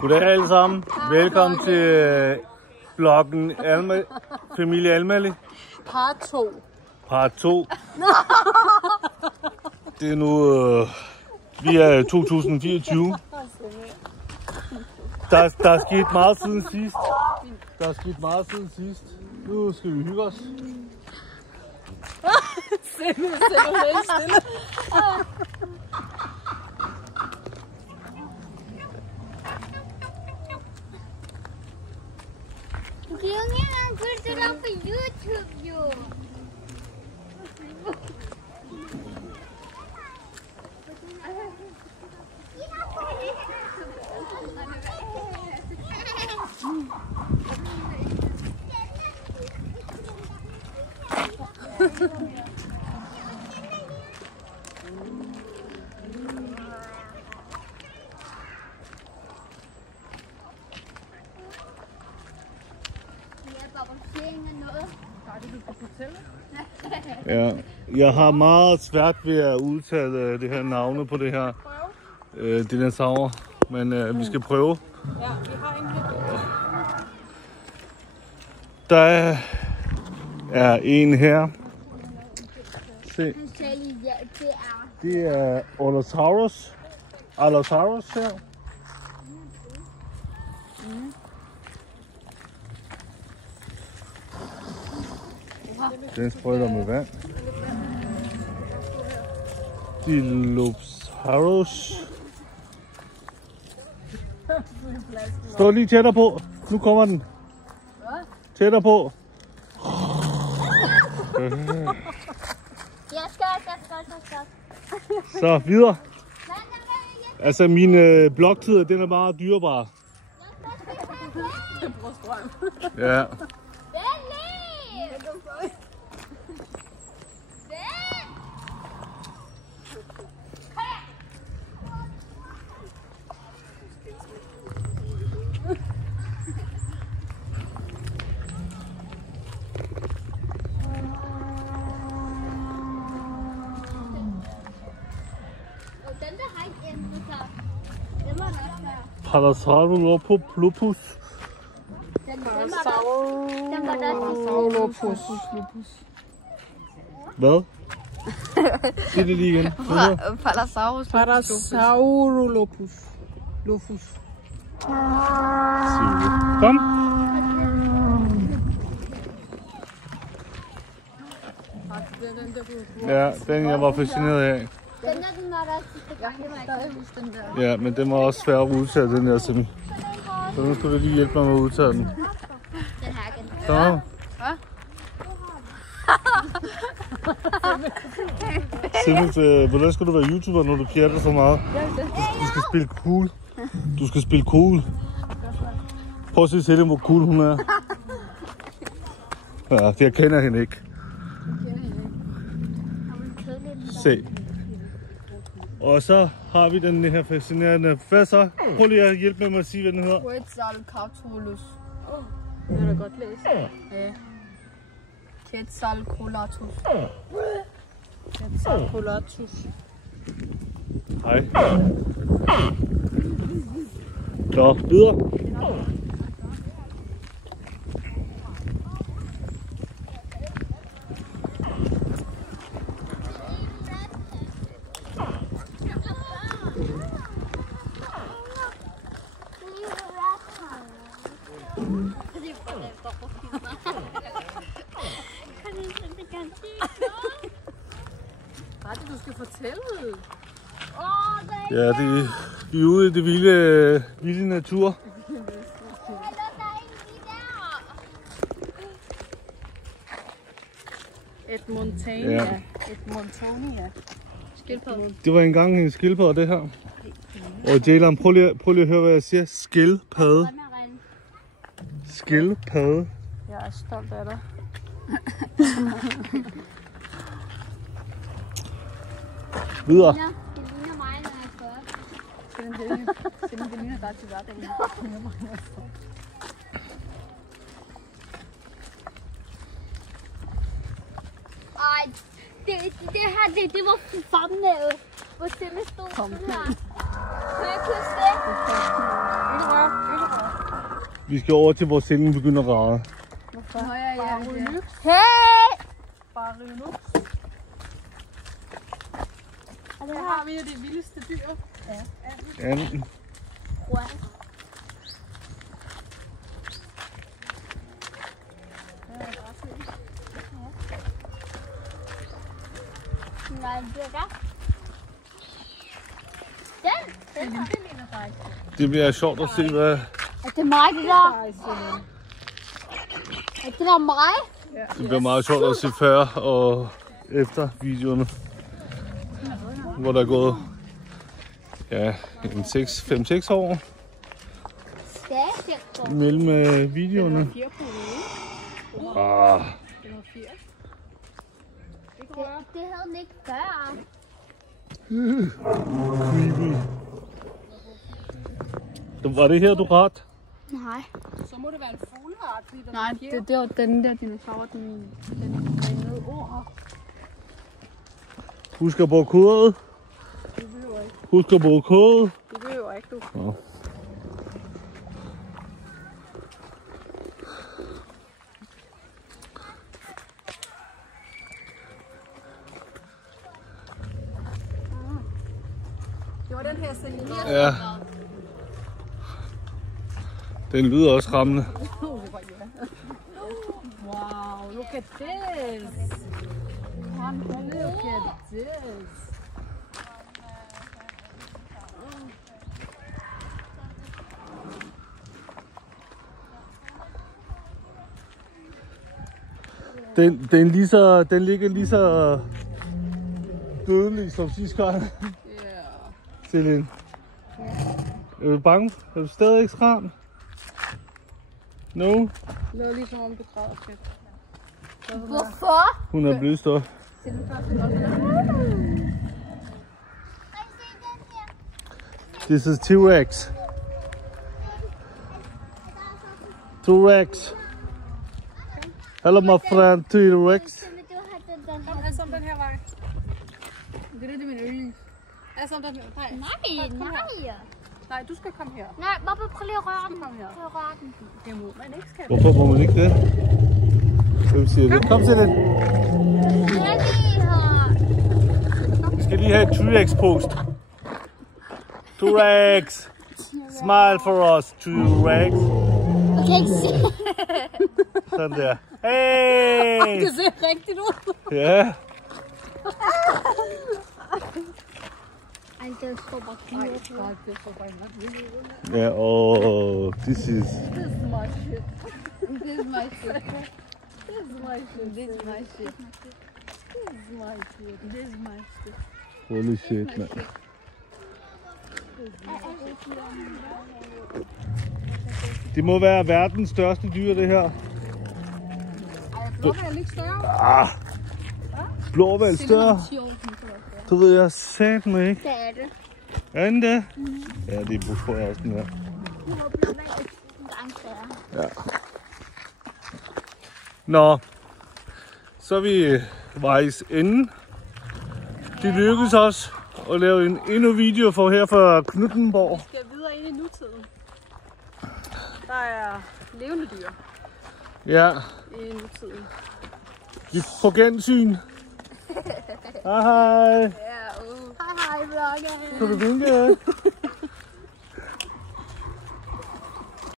Goddag alle sammen. Velkommen til bloggen Familie Almali. Part 2. Part 2. Det er nu, vi er i 2024. Der er sket meget siden sidst. Nu skal vi hygge os. Junge, willst du doch für YouTube, jo? Ja, jeg har meget svært ved at udtale det her navne på det her dinosaur, men vi skal prøve. Ja, vi har en lidt. Der er en her. Se. Det er Allosaurus her. Den sprøjter med vand. Dilophosaurus. Stå lige tættere på. Nu kommer den. Tættere på. Så videre. Altså min blogtid, den er meget dyrebar. Ja. Parasaurolophus. Hvad? Sig det lige igen. Parasaurolophus. Kom. Ja, den jeg var fascineret af. Ja, men den var også svær at udtage, den der simpelthen. Så nu skal du lige hjælpe mig med at udtage den. Så. Simpelthen, hvordan skal du være YouTuber, når du pjatter så meget? Du skal spille cool. Du skal spille cool. Prøv at se til dem, hvor cool hun er. Ja, jeg kender hende ikke. Se. Og så har vi den her fascinerende. Hvad så? Prøv lige at hjælpe med mig at sige, hvad den hedder. Quetzalcoatlus. Det er da godt læst. Ja. Quetzalcoatlus. Hej. Så, videre. Du skal fortælle. Ja, vi er ude i det vilde natur. Edmontonia. Skildpadde. Det var engang en skildpadde, det her. Og Jalen, prøv lige at høre, hvad jeg siger. Skildpadde. Skildpadde. Jeg er stolt af dig. Videre. Det ligner mig, når jeg spørger. Det ligner dig til hverdagen. Ej, det her, det var thumbnail, hvor Simme stod sådan her. Kan jeg ikke huske det? Vi skal over til, hvor selen begynder at rage. Hvorfor? Nå ja. Hey! Bare Rynux. Her har vi jo det vildeste dyr. Anden. Det bliver sjovt at se, hvad... Er det mig, det der? Er det der mig? Det bliver meget sjovt at se før og efter videoerne. Hvor der er gået en 5-6 år Skal jeg sætte på? mellem videoerne. 4 på uge. Ah, Det var 4. Det havde den ikke før. creepy. Var det her, du ret? Nej. Så må det være en fugleart, fordi der Nej, det var den der dinosaur, den nede over. Husk at bruge kodet. Det behøver ikke. Husk at bruge kodet. Det behøver ikke, du. Nå. Det var den her Selina. Ja. Den lyder også rammende. Wow, look at this. Look at this. Den ligger lige så dødelig som sidste gang. Celine. Er du bange? Er du stadig ikke skræmt? No? Det er ligesom om du græder fedt. Hvorfor? Hun er blevet stå. This is T-Rex. T-Rex. Hello my friend T-Rex. Kom, altså om den her vej. Det er det, min yndling. Altså om den her. Nej, du skal komme her. Nej, Bobbe, prøv lige at røre den. Kom her. Prøv at røre den. Det må man ikke, skal. Hvorfor må man ikke det? Hvem siger det? Kom til den. Jeg er lige her. Vi skal lige have et T-Rex post. T-Rex. Smile for us, T-Rex. Jeg kan ikke se. Sådan der. Hey! Det ser rigtigt ud. Ja. Ej, det står bare Nej, kigge. nej, det er så bare Ja, oh, this is... This is my shit. This is my shit. This is my shit. This is my shit. This is my shit. This is my shit. Holy shit, mand. Det må være verdens største dyr, det her. Ej, blåval ikke større? Blåval større? Det ved jeg satme ikke. Det er det. Er den det? Ja, det tror jeg også, den er. Nu har vi været en gang større. Ja. Nå, så er vi vejs ende. Det lykkedes os at lave en endnu video for her fra Knuthenborg. Vi skal videre ind i nutiden. Der er levende dyr Ja, i nutiden. vi er på gensyn. Hej hej. Ja, Hej, hej, vlogger. Kan du vinke?